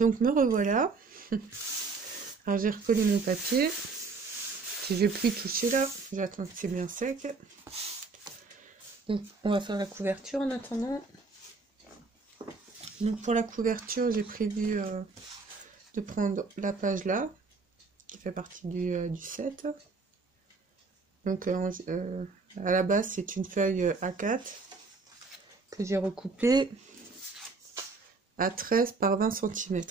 Donc me revoilà. Alors j'ai recollé mon papier. Je vais plus y toucher là. J'attends que c'est bien sec. Donc on va faire la couverture en attendant. Donc pour la couverture, j'ai prévu de prendre la page là, qui fait partie du 7. Donc à la base, c'est une feuille A4 que j'ai recoupée à 13 par 20 cm.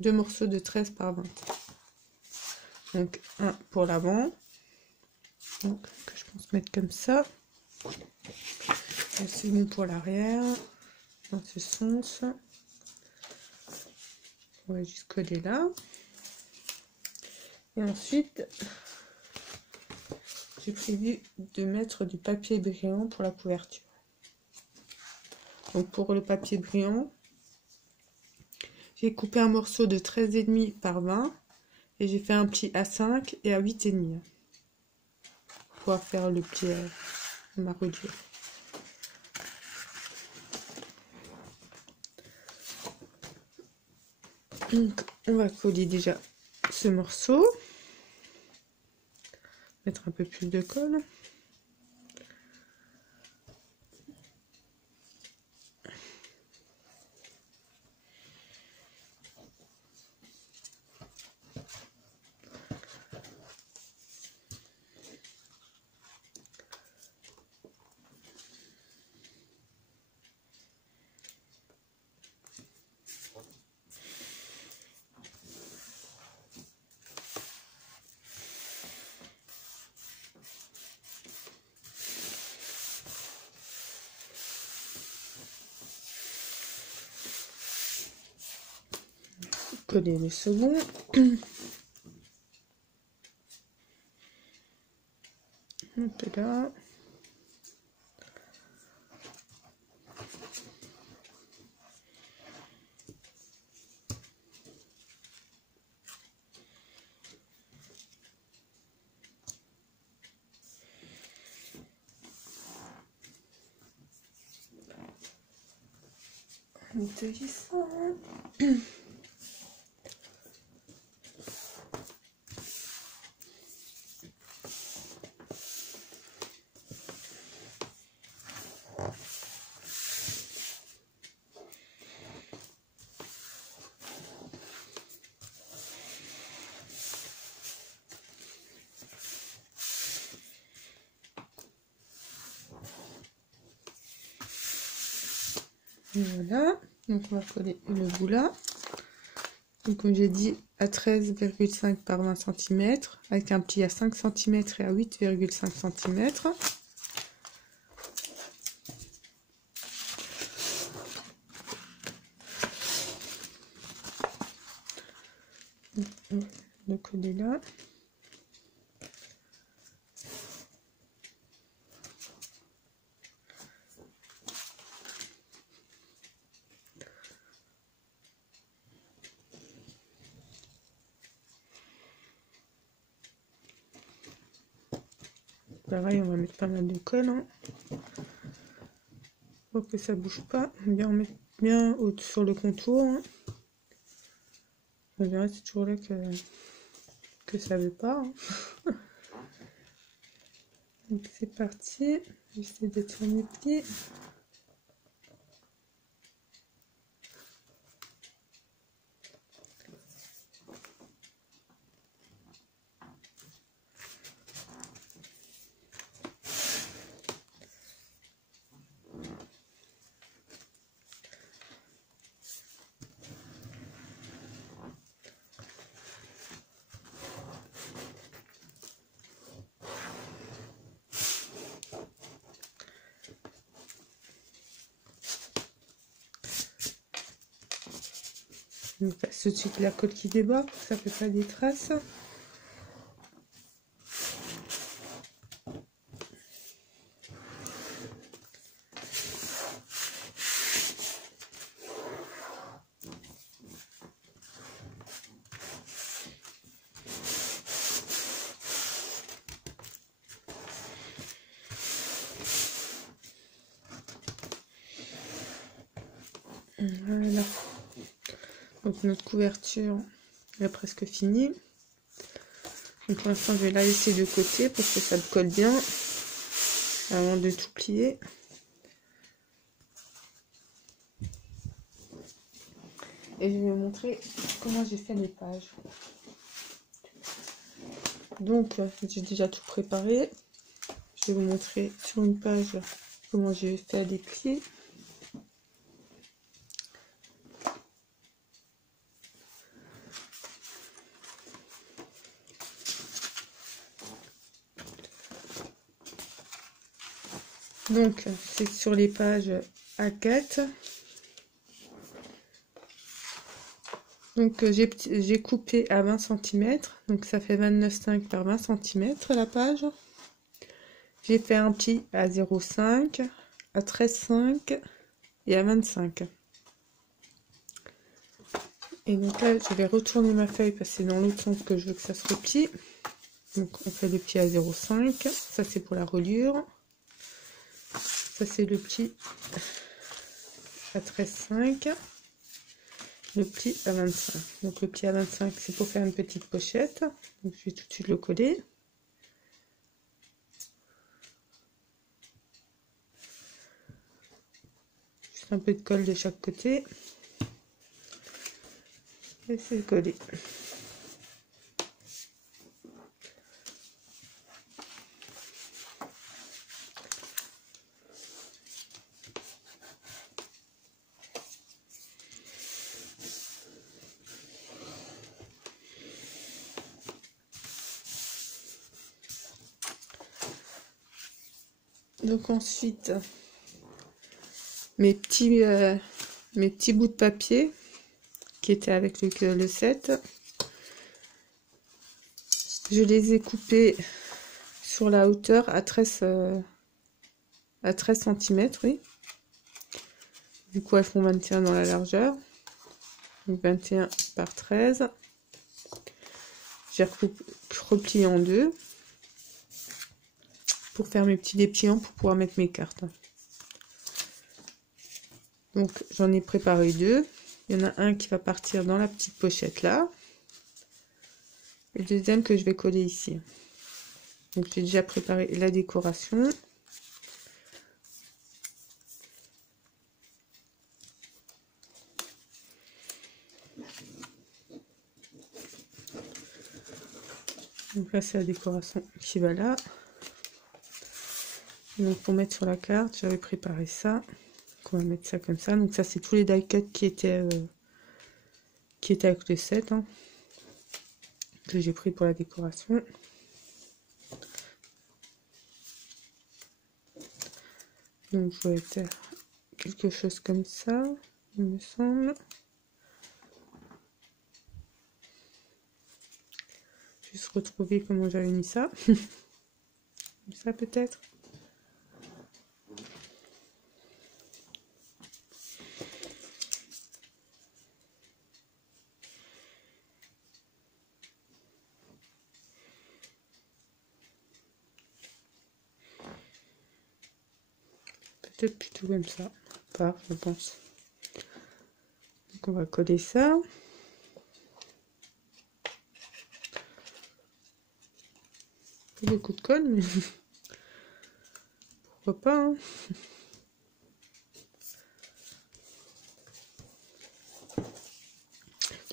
Deux morceaux de 13 par 20. Donc un pour l'avant, donc que je pense mettre comme ça. Le second pour l'arrière, dans ce sens. On va juste coller là. Et ensuite, j'ai prévu de mettre du papier brillant pour la couverture. Donc pour le papier brillant, j'ai coupé un morceau de 13,5 par 20 et j'ai fait un pli à 5 et à 8,5 pour pouvoir faire le pli à ma reliure. Donc on va coller déjà ce morceau, mettre un peu plus de colle. Coller le second. Un peu là. Nettoyer ça. Voilà, donc on va coller le bout là. Donc comme j'ai dit, à 13,5 par 20 cm, avec un pli à 5 cm et à 8,5 cm. Le coller là. Pareil, on va mettre pas mal de colle, hein, pour que ça bouge pas. Bien, on met bien sur le contour. Hein. On verra, c'est toujours là que ça veut pas. Hein. Donc c'est parti. J'essaie de faire mes plis. On passe tout de suite la colle qui déborde, ça fait pas des traces. Voilà. Donc notre couverture est presque finie. Donc pour l'instant, je vais la laisser de côté pour que ça me colle bien avant de tout plier. Et je vais vous montrer comment j'ai fait les pages. Donc j'ai déjà tout préparé. Je vais vous montrer sur une page comment j'ai fait les plis. Donc c'est sur les pages A4. Donc j'ai coupé à 20 cm, donc ça fait 29,5 par 20 cm la page. J'ai fait un pli à 0,5, à 13,5 et à 25. Et donc là, je vais retourner ma feuille parce que c'est dans l'autre sens que je veux que ça se replie. Donc on fait le pli à 0,5, ça c'est pour la reliure. Ça c'est le pli à 13,5. Le pli à 25. Donc le pli à 25, c'est pour faire une petite pochette. Donc je vais tout de suite le coller. Juste un peu de colle de chaque côté. Et c'est collé. Donc ensuite, mes petits bouts de papier qui étaient avec le set, je les ai coupés sur la hauteur à 13 cm, oui. Du coup, elles font 21 dans la largeur. Donc 21 par 13. J'ai replié en deux pour faire mes petits dépliants pour pouvoir mettre mes cartes. Donc j'en ai préparé deux. Il y en a un qui va partir dans la petite pochette là. Et le deuxième que je vais coller ici. Donc j'ai déjà préparé la décoration. Donc là c'est la décoration qui va là. Donc pour mettre sur la carte, j'avais préparé ça. Donc on va mettre ça comme ça. Donc ça c'est tous les die cuts qui étaient avec le set, hein, que j'ai pris pour la décoration. Donc je vais faire quelque chose comme ça, il me semble. Juste retrouver comment j'avais mis ça. Comme ça peut-être. Peut-être plutôt comme ça. Pas, je pense. Donc on va coller ça. Pas beaucoup de colle, mais pourquoi pas, hein.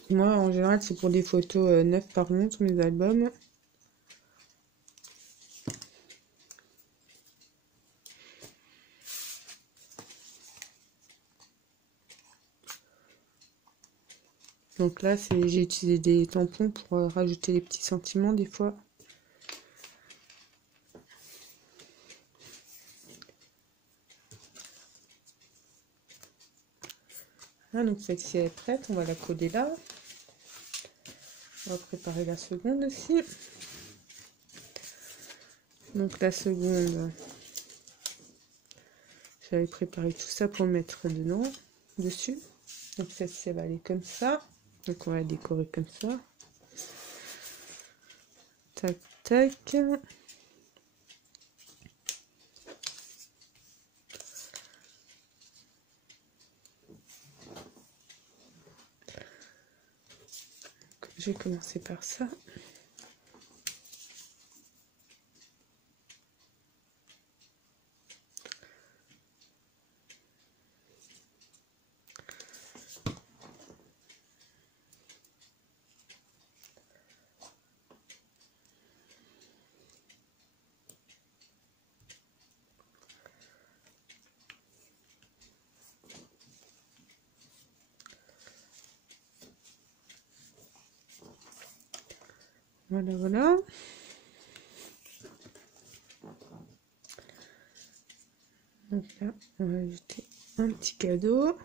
Moi, en général, c'est pour des photos 9 par 11 sur mes albums. Donc là, j'ai utilisé des tampons pour rajouter les petits sentiments des fois. Ah, donc celle-ci est prête, on va la coller là. On va préparer la seconde aussi. Donc la seconde, j'avais préparé tout ça pour le mettre dedans, dessus. Donc celle-ci elle va aller comme ça. Donc on va la décorer comme ça. Tac, tac. je vais commencer par ça. Voilà, voilà. Donc là, on va ajouter un petit cadeau.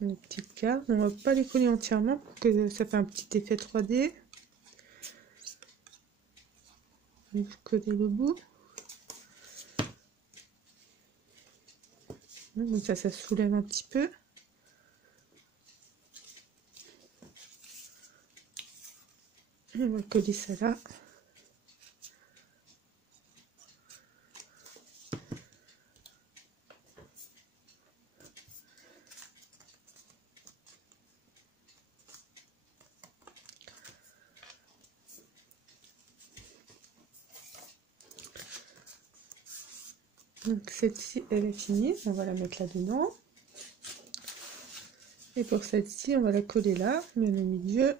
Une petite carte. On va pas les coller entièrement pour que ça fait un petit effet 3D. On va coller le bout. Donc ça soulève un petit peu. Et on va coller ça là. Donc celle-ci, elle est finie. On va la mettre là-dedans. Et pour celle-ci, on va la coller là, bien au milieu.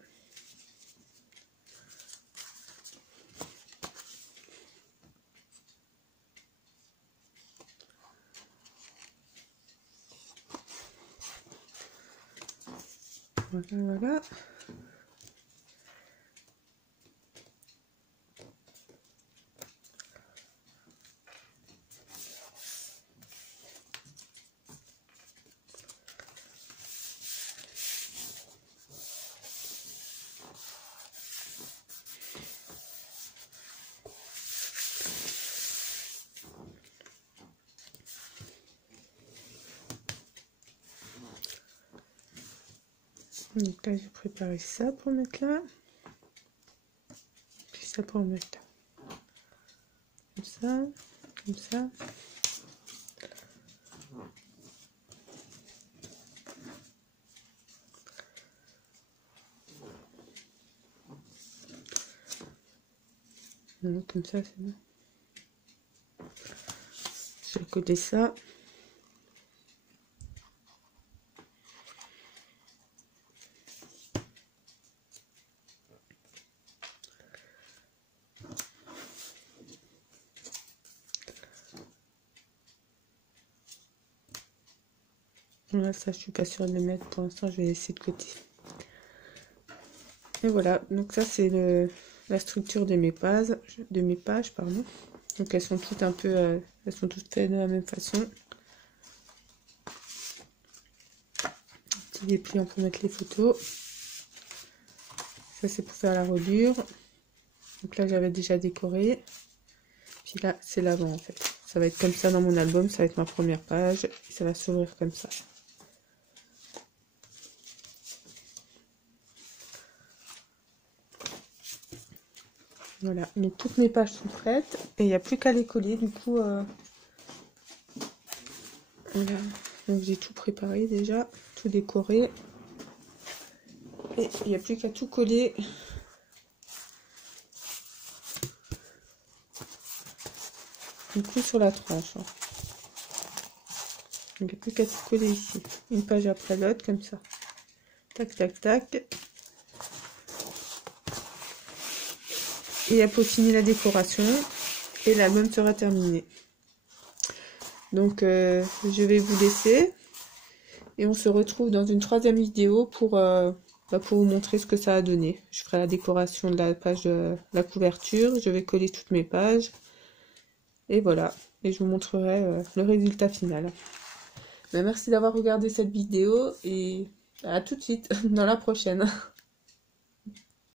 Voilà, voilà. Donc là, j'ai préparé ça pour mettre là. Puis ça pour mettre là. Comme ça, comme ça. Donc, comme ça, c'est bon. Je vais coller ça. Voilà, ça je suis pas sûre de le mettre pour l'instant, je vais laisser de côté. Et voilà, donc ça c'est la structure de mes pages, pardon. Donc elles sont toutes un peu, elles sont toutes faites de la même façon. Petit dépli, on peut mettre les photos. Ça c'est pour faire la reliure. Donc là j'avais déjà décoré. Puis là c'est l'avant en fait. Ça va être comme ça dans mon album, ça va être ma première page. Et ça va s'ouvrir comme ça. Voilà, donc toutes mes pages sont prêtes et il n'y a plus qu'à les coller. Du coup, voilà. Donc j'ai tout préparé déjà, tout décoré. Et il n'y a plus qu'à tout coller. Du coup, sur la tranche. Hein. Donc il n'y a plus qu'à tout coller ici. Une page après l'autre, comme ça. Tac, tac, tac. Et à peaufiner la décoration. Et l'album sera terminé. Donc je vais vous laisser. Et on se retrouve dans une troisième vidéo pour vous montrer ce que ça a donné. Je ferai la décoration de la page de la couverture. Je vais coller toutes mes pages. Et voilà. Et je vous montrerai le résultat final. Mais merci d'avoir regardé cette vidéo. Et à tout de suite dans la prochaine.